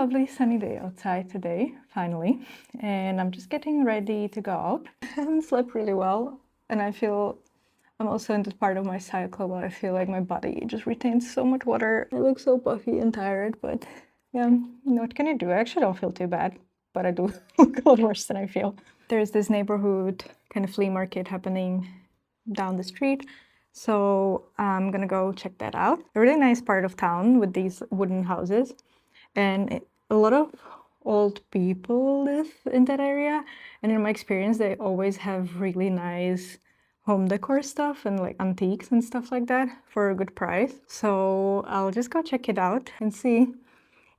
lovely sunny day outside today, finally, and I'm just getting ready to go out. I haven't slept really well, and I feel I'm also in this part of my cycle where I feel like my body just retains so much water. I look so puffy and tired, but yeah, what can you do? I actually don't feel too bad, but I do look a lot worse than I feel. There's this neighborhood kind of flea market happening down the street, so I'm gonna go check that out. A really nice part of town with these wooden houses, and a lot of old people live in that area, and in my experience they always have really nice home decor stuff and like antiques and stuff like that for a good price. So I'll just go check it out and see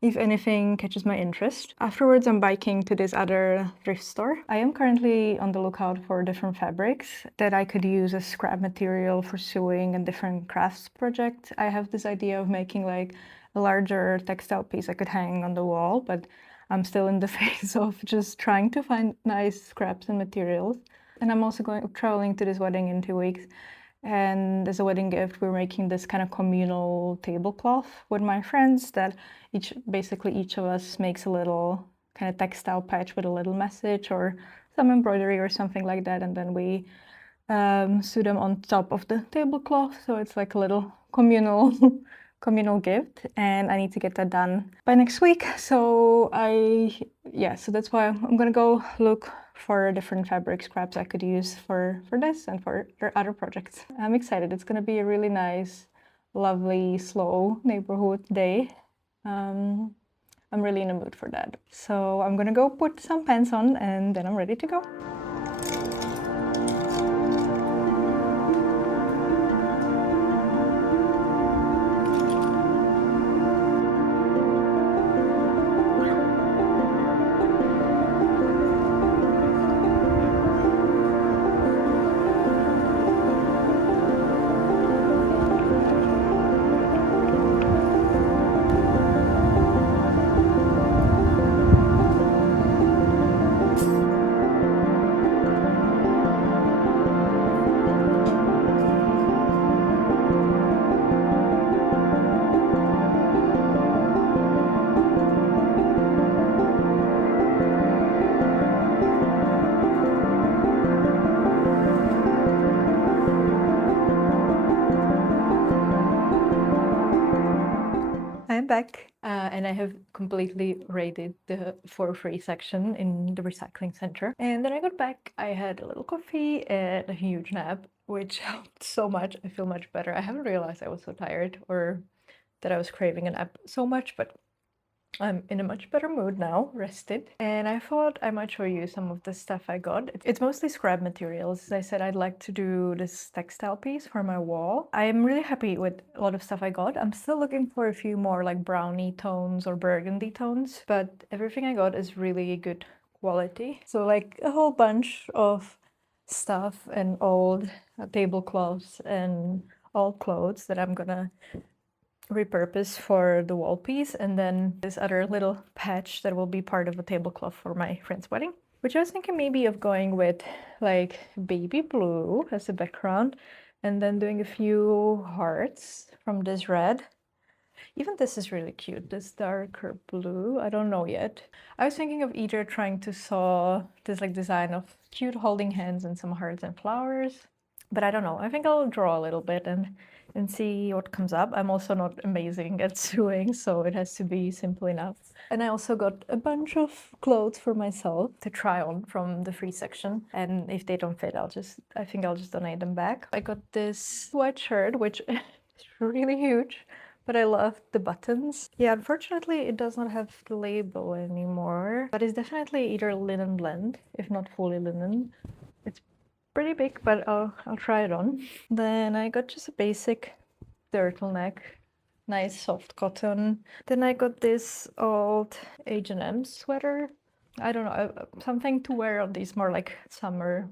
if anything catches my interest. Afterwards, I'm biking to this other thrift store. I am currently on the lookout for different fabrics that I could use as scrap material for sewing and different crafts projects. I have this idea of making like a larger textile piece I could hang on the wall, but I'm still in the phase of just trying to find nice scraps and materials. And I'm also traveling to this wedding in 2 weeks. And as a wedding gift, we're making this kind of communal tablecloth with my friends that basically each of us makes a little kind of textile patch with a little message or some embroidery or something like that. And then we sew them on top of the tablecloth. So it's like a little communal communal gift, and I need to get that done by next week. So so that's why I'm gonna go look for different fabric scraps I could use for this and for other projects. I'm excited. It's gonna be a really nice, lovely, slow neighborhood day. I'm really in the mood for that. So I'm gonna go put some pants on and then I'm ready to go. I'm back and I have completely raided the for free section in the recycling center. And then I got back, I had a little coffee and a huge nap, which helped so much. I feel much better. I haven't realized I was so tired or that I was craving a nap so much, but I'm in a much better mood now, rested, and I thought I might show you some of the stuff I got. It's mostly scrap materials. As I said, I'd like to do this textile piece for my wall. I'm really happy with a lot of stuff I got. I'm still looking for a few more like brownie tones or burgundy tones, but everything I got is really good quality. So like a whole bunch of stuff and old tablecloths and old clothes that I'm gonna repurpose for the wall piece, and then this other little patch that will be part of a tablecloth for my friend's wedding, which I was thinking maybe of going with like baby blue as a background and then doing a few hearts from this red. Even this is really cute, this darker blue. I don't know yet. I was thinking of either trying to sew this like design of cute holding hands and some hearts and flowers, but I don't know. I think I'll draw a little bit and see what comes up. I'm also not amazing at sewing, so it has to be simple enough. And I also got a bunch of clothes for myself to try on from the free section. And if they don't fit, I think I'll just donate them back. I got this white shirt, which is really huge, but I love the buttons. Yeah, unfortunately, it does not have the label anymore, but it's definitely either linen blend, if not fully linen. It's pretty big, but I'll try it on. Then I got just a basic turtleneck, nice soft cotton. Then I got this old H&M sweater. I don't know, something to wear on these more like summer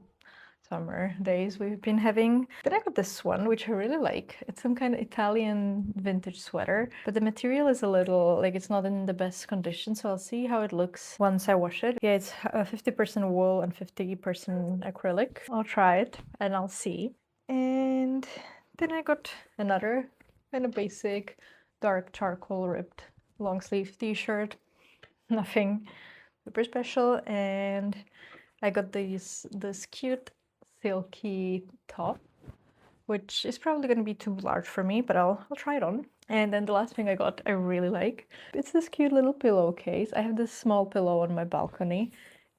days we've been having. Then I got this one, which I really like. It's some kind of Italian vintage sweater, but the material is a little, like it's not in the best condition, so I'll see how it looks once I wash it. Yeah, it's 50% wool and 50% acrylic. I'll try it and I'll see. And then I got another kind of basic dark charcoal ribbed long sleeve t-shirt. nothing super special. And I got this cute silky top, which is probably going to be too large for me, but I'll try it on. And then the last thing I got, I really like. It's this cute little pillowcase. I have this small pillow on my balcony,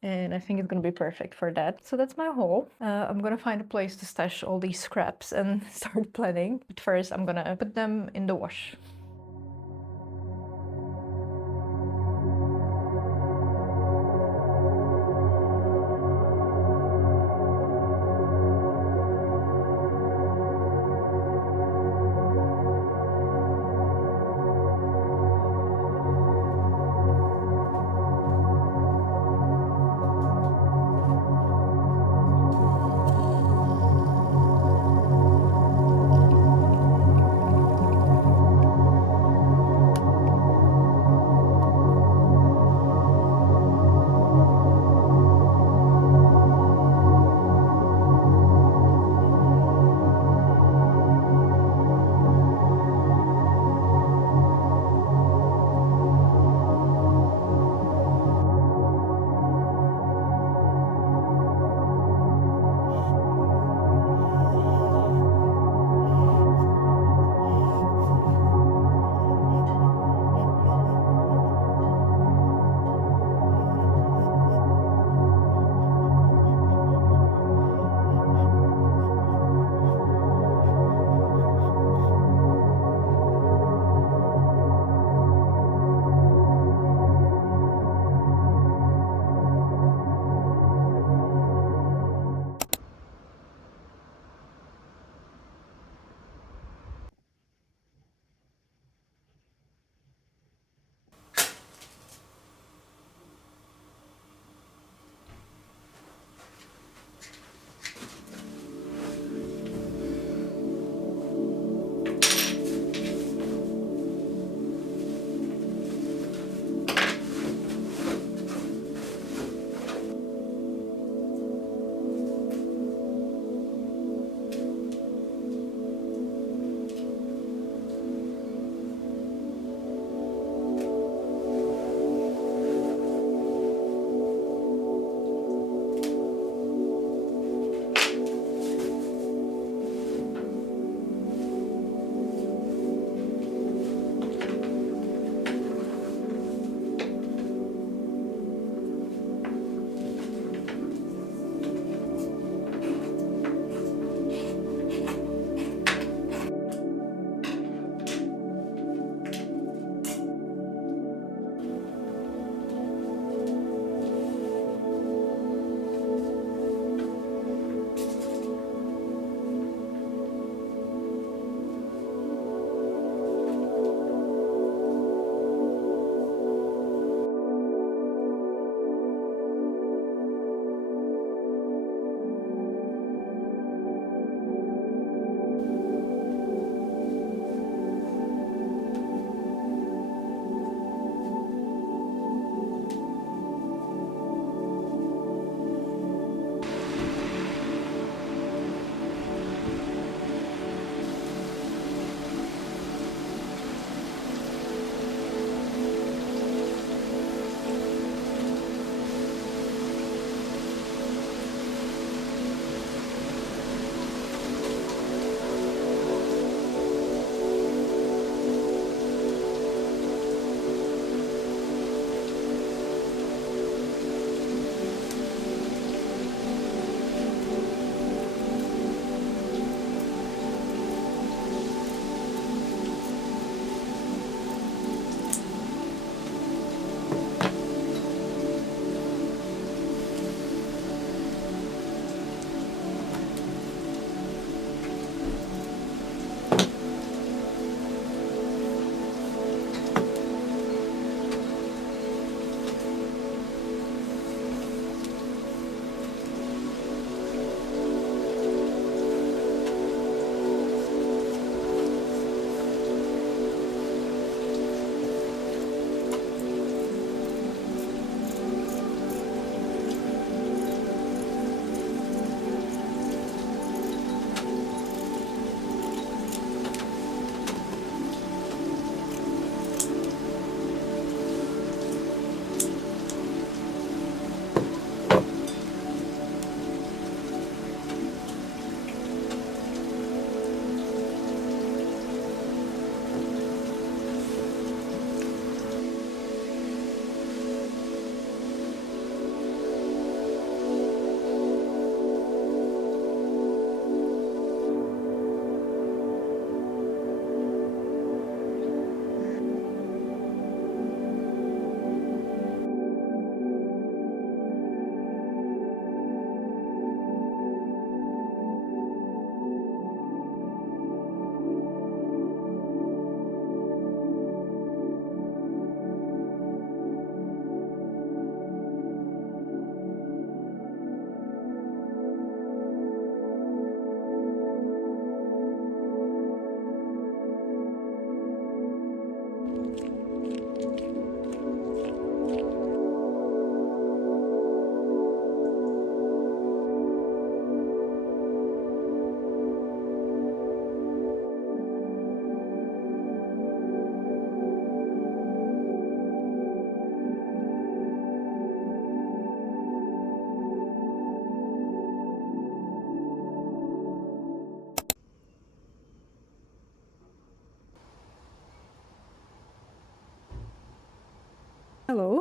and I think it's gonna be perfect for that. So that's my haul. I'm gonna find a place to stash all these scraps and start planning. But first, I'm gonna put them in the wash.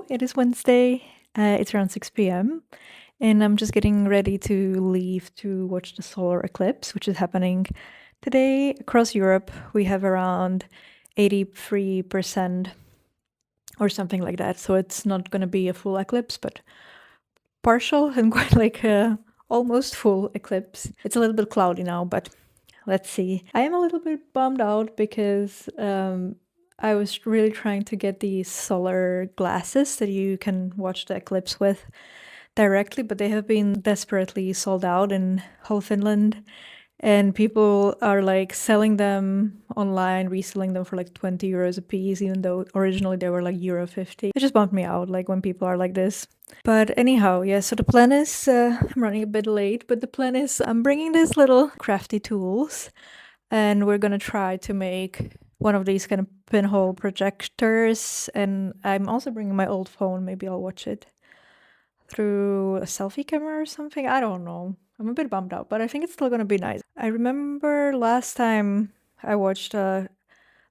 It is Wednesday. It's around 6 p.m. and I'm just getting ready to leave to watch the solar eclipse, which is happening today across Europe. We have around 83% or something like that. So it's not going to be a full eclipse, but partial and quite like a almost full eclipse. It's a little bit cloudy now, but let's see. I am a little bit bummed out because I was really trying to get these solar glasses that you can watch the eclipse with directly, but they have been desperately sold out in whole Finland. And people are like selling them online, reselling them for like 20 euros a piece, even though originally they were like euro 50. It just bummed me out, like when people are like this. But anyhow, yeah, so the plan is, I'm running a bit late, but the plan is I'm bringing these little crafty tools and we're gonna try to make one of these kind of pinhole projectors. And I'm also bringing my old phone, maybe I'll watch it through a selfie camera or something. I don't know. I'm a bit bummed out, but I think it's still gonna be nice. I remember last time I watched a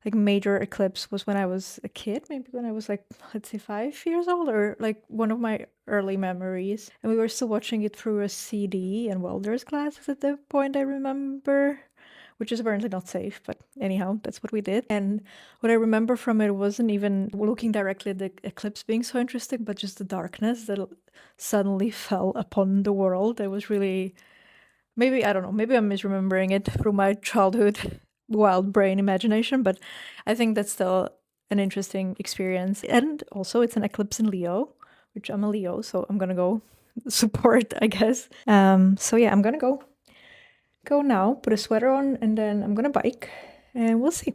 like major eclipse was when I was a kid, maybe when I was like, let's say 5 years old, or like one of my early memories. And we were still watching it through a CD and welder's glasses at the point, I remember, which is apparently not safe, but anyhow, that's what we did. And what I remember from it wasn't even looking directly at the eclipse being so interesting, but just the darkness that suddenly fell upon the world. It was really, maybe, I don't know, maybe I'm misremembering it through my childhood wild brain imagination, but I think that's still an interesting experience. And also, it's an eclipse in Leo, which I'm a Leo, so I'm gonna go support, I guess. So yeah, I'm gonna go now, put a sweater on, and then I'm gonna bike, and we'll see.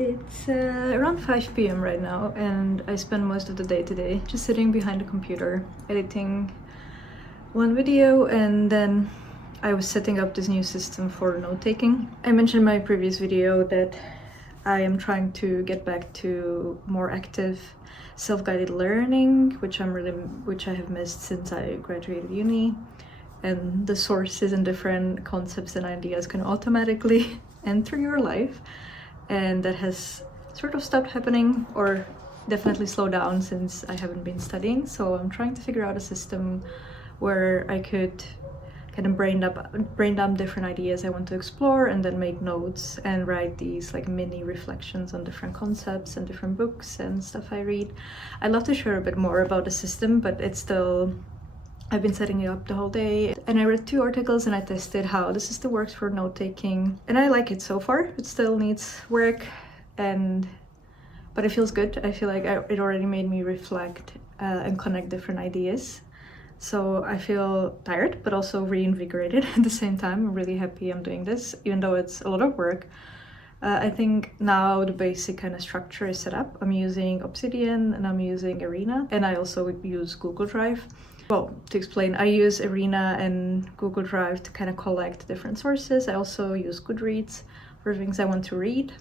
It's around 5 p.m. right now, and I spend most of the day today just sitting behind the computer, editing one video, and then I was setting up this new system for note-taking. I mentioned in my previous video that I am trying to get back to more active self-guided learning, which I have missed since I graduated uni, and the sources and different concepts and ideas can automatically enter your life. And that has sort of stopped happening, or definitely slowed down since I haven't been studying. So I'm trying to figure out a system where I could kind of brain dump different ideas I want to explore, and then make notes and write these like mini reflections on different concepts and different books and stuff I read. I'd love to share a bit more about the system, but it's still, I've been setting it up the whole day, and I read 2 articles and I tested how the system works for note-taking, and I like it so far. It still needs work, but it feels good. I feel like it already made me reflect and connect different ideas. So I feel tired, but also reinvigorated at the same time. I'm really happy I'm doing this, even though it's a lot of work. I think now the basic kind of structure is set up. I'm using Obsidian and I'm using Arena, and I also use Google Drive. Well, to explain, I use Arena and Google Drive to kind of collect different sources. I also use Goodreads for things I want to read,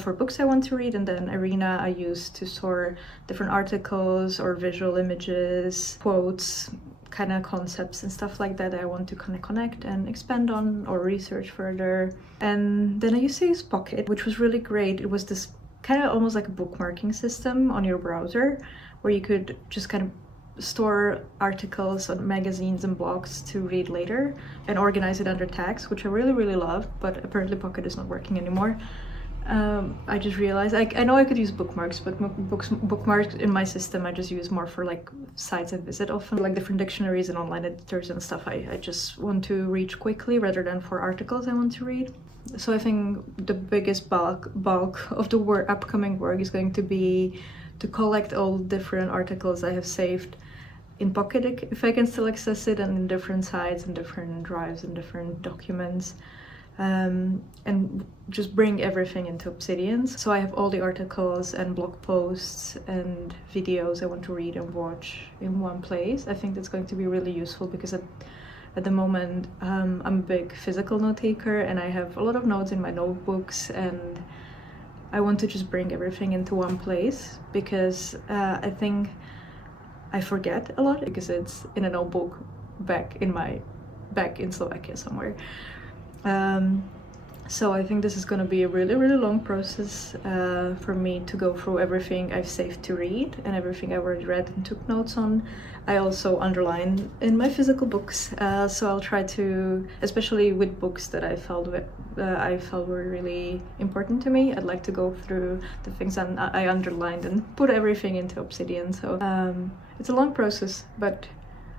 for books I want to read, and then Arena I use to store different articles or visual images, quotes, kind of concepts and stuff like that I want to kind of connect and expand on or research further. And then I used to use Pocket, which was really great. It was this kind of almost like a bookmarking system on your browser where you could just kind of store articles on magazines and blogs to read later and organize it under tags, which I really loved, but apparently Pocket is not working anymore. I just realized I know I could use bookmarks, but bookmarks in my system I just use more for like sites I visit often, like different dictionaries and online editors and stuff. I just want to reach quickly rather than for articles I want to read. So I think the biggest bulk of the upcoming work is going to be to collect all different articles I have saved in Pocket, if I can still access it, and in different sites and different drives and different documents. And just bring everything into Obsidian. So I have all the articles and blog posts and videos I want to read and watch in one place. I think that's going to be really useful because at the moment I'm a big physical note taker and I have a lot of notes in my notebooks, and I want to just bring everything into one place because I think I forget a lot because it's in a notebook back in Slovakia somewhere. So I think this is going to be a really long process for me to go through everything I've saved to read and everything I already read and took notes on. I also underline in my physical books, so I'll try to, especially with books that I felt were really important to me, I'd like to go through the things I underlined and put everything into Obsidian. So it's a long process, but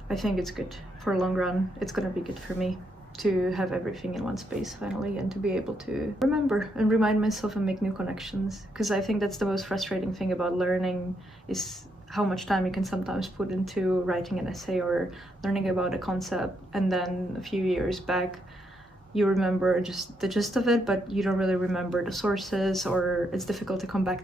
I think it's good for a long run. It's going to be good for me to have everything in one space finally, and to be able to remember and remind myself and make new connections, because I think that's the most frustrating thing about learning, is how much time you can sometimes put into writing an essay or learning about a concept, and then a few years back you remember just the gist of it, but you don't really remember the sources, or it's difficult to come back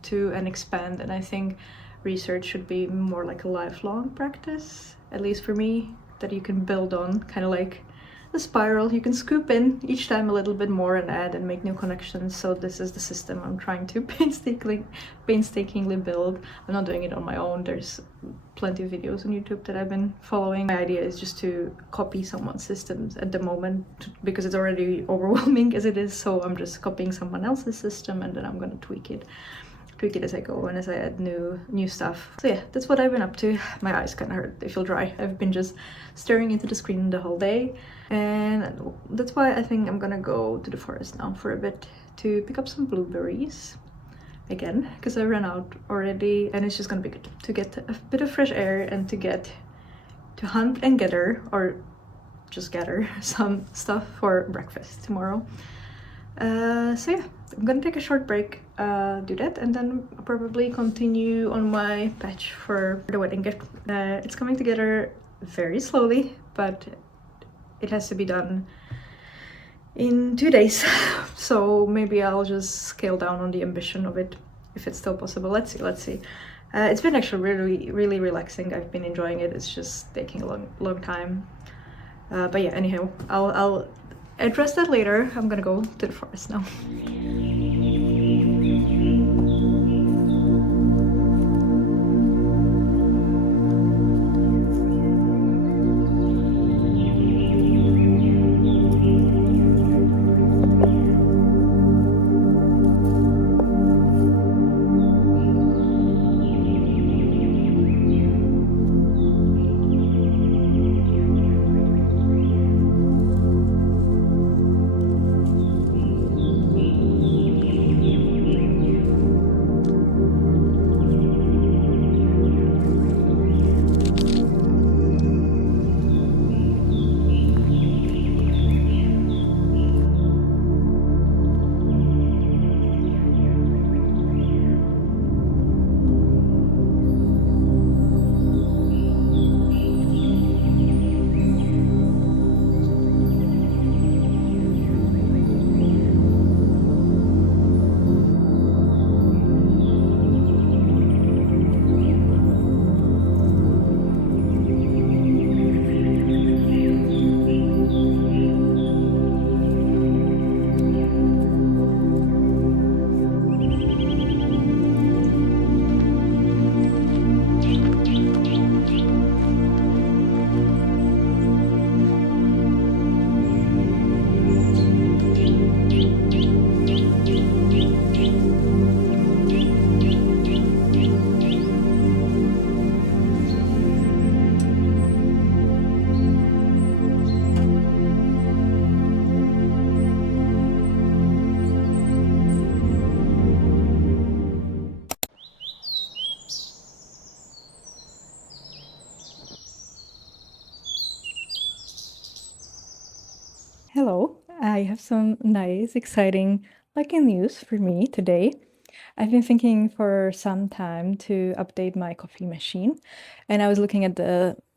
to and expand. And I think research should be more like a lifelong practice, at least for me, that you can build on, kind of like the spiral. You can scoop in each time a little bit more and add and make new connections. So this is the system I'm trying to painstakingly build. I'm not doing it on my own. There's plenty of videos on YouTube that I've been following. My idea is just to copy someone's systems at the moment, because it's already overwhelming as it is. So I'm just copying someone else's system, and then I'm gonna tweak it as I go and as I add new stuff. So yeah, that's what I've been up to. My eyes kind of hurt, they feel dry. I've been just staring into the screen the whole day, and that's why I think I'm gonna go to the forest now for a bit to pick up some blueberries again, because I ran out already, and it's just gonna be good to get a bit of fresh air and to hunt and gather, or just gather some stuff for breakfast tomorrow. So yeah, I'm gonna take a short break, do that, and then probably continue on my patch for the wedding gift. It's coming together very slowly, but it has to be done in 2 days. So maybe I'll just scale down on the ambition of it, if it's still possible. Let's see. It's been actually really relaxing. I've been enjoying it. It's just taking a long time. But yeah, anyhow, I'll address that later. I'm gonna go to the forest now. I have some nice, exciting, lucky news for me today. I've been thinking for some time to update my coffee machine, and I was looking at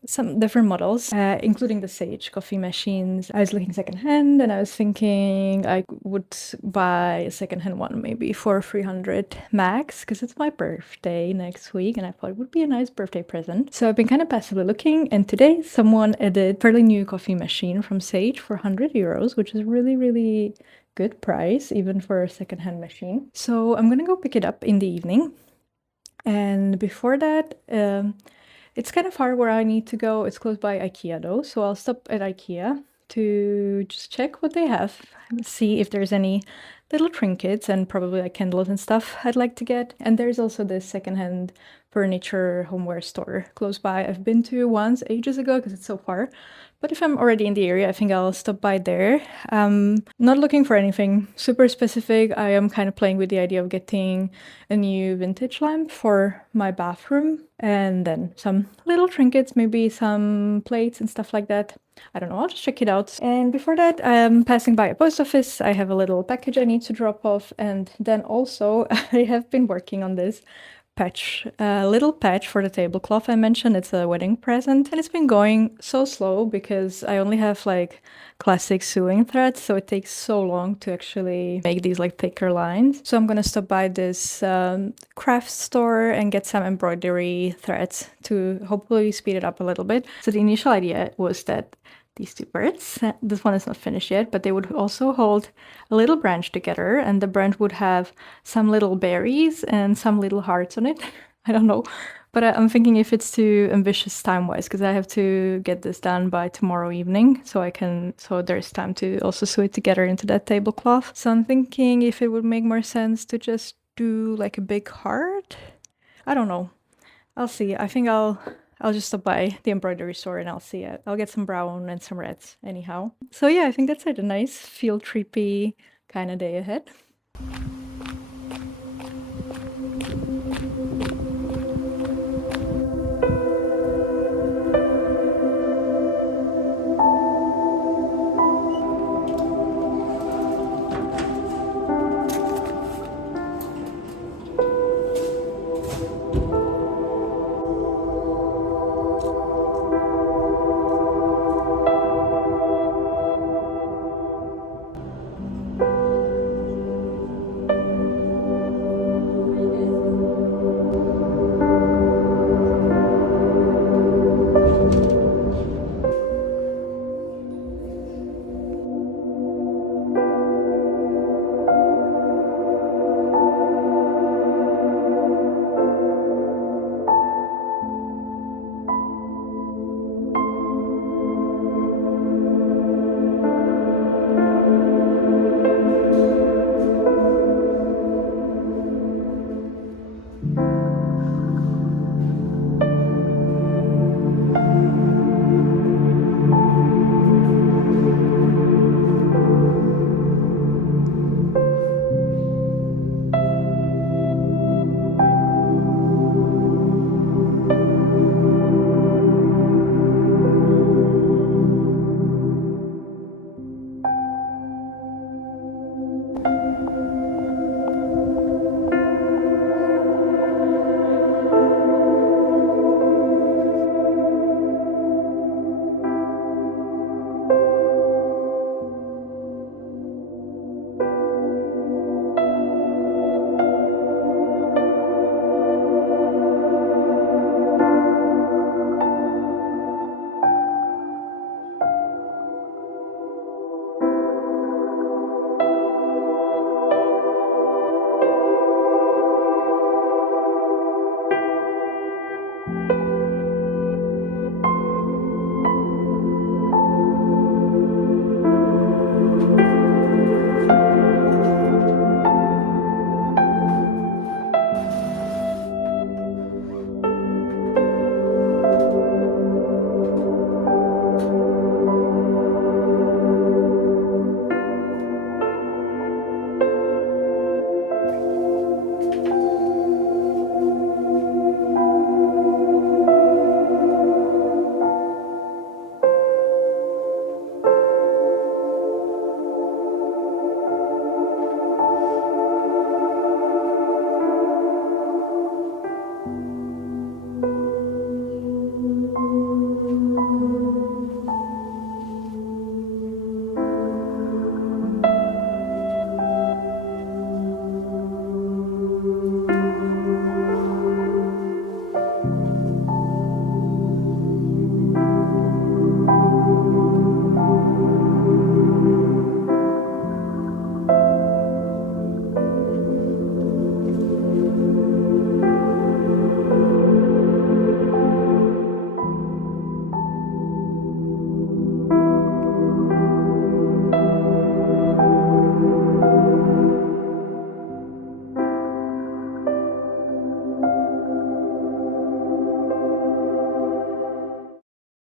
some different models, including the Sage coffee machines. I was looking secondhand, and I was thinking I would buy a secondhand one maybe for 300 max, because it's my birthday next week, and I thought it would be a nice birthday present. So I've been kind of passively looking, and today someone added fairly new coffee machine from Sage for 100 euros, which is really, really good price even for a secondhand machine. So I'm gonna go pick it up in the evening. And before that, it's kind of far where I need to go. It's close by IKEA though, so I'll stop at IKEA to just check what they have, see if there's any little trinkets and probably like candles and stuff I'd like to get. And there's also this secondhand furniture homeware store close by. I've been to once ages ago because it's so far. But if I'm already in the area, I think I'll stop by there. Not looking for anything super specific. I am kind of playing with the idea of getting a new vintage lamp for my bathroom and then some little trinkets, maybe some plates and stuff like that. I don't know, I'll just check it out. And before that, I'm passing by a post office. I have a little package I need to drop off. And then also I have been working on this patch, a little patch for the tablecloth I mentioned. It's a wedding present, and it's been going so slow because I only have like classic sewing threads, so it takes so long to actually make these like thicker lines. So I'm gonna stop by this craft store and get some embroidery threads to hopefully speed it up a little bit. So the initial idea was that these two birds, this one is not finished yet, but they would also hold a little branch together, and the branch would have some little berries and some little hearts on it. I don't know, but I'm thinking if it's too ambitious time-wise, because I have to get this done by tomorrow evening, so there's time to also sew it together into that tablecloth. So I'm thinking if it would make more sense to just do like a big heart. I don't know. I'll see. I think I'll just stop by the embroidery store and I'll see it. I'll get some brown and some reds anyhow. So yeah, I think that's it. A nice field trippy kind of day ahead.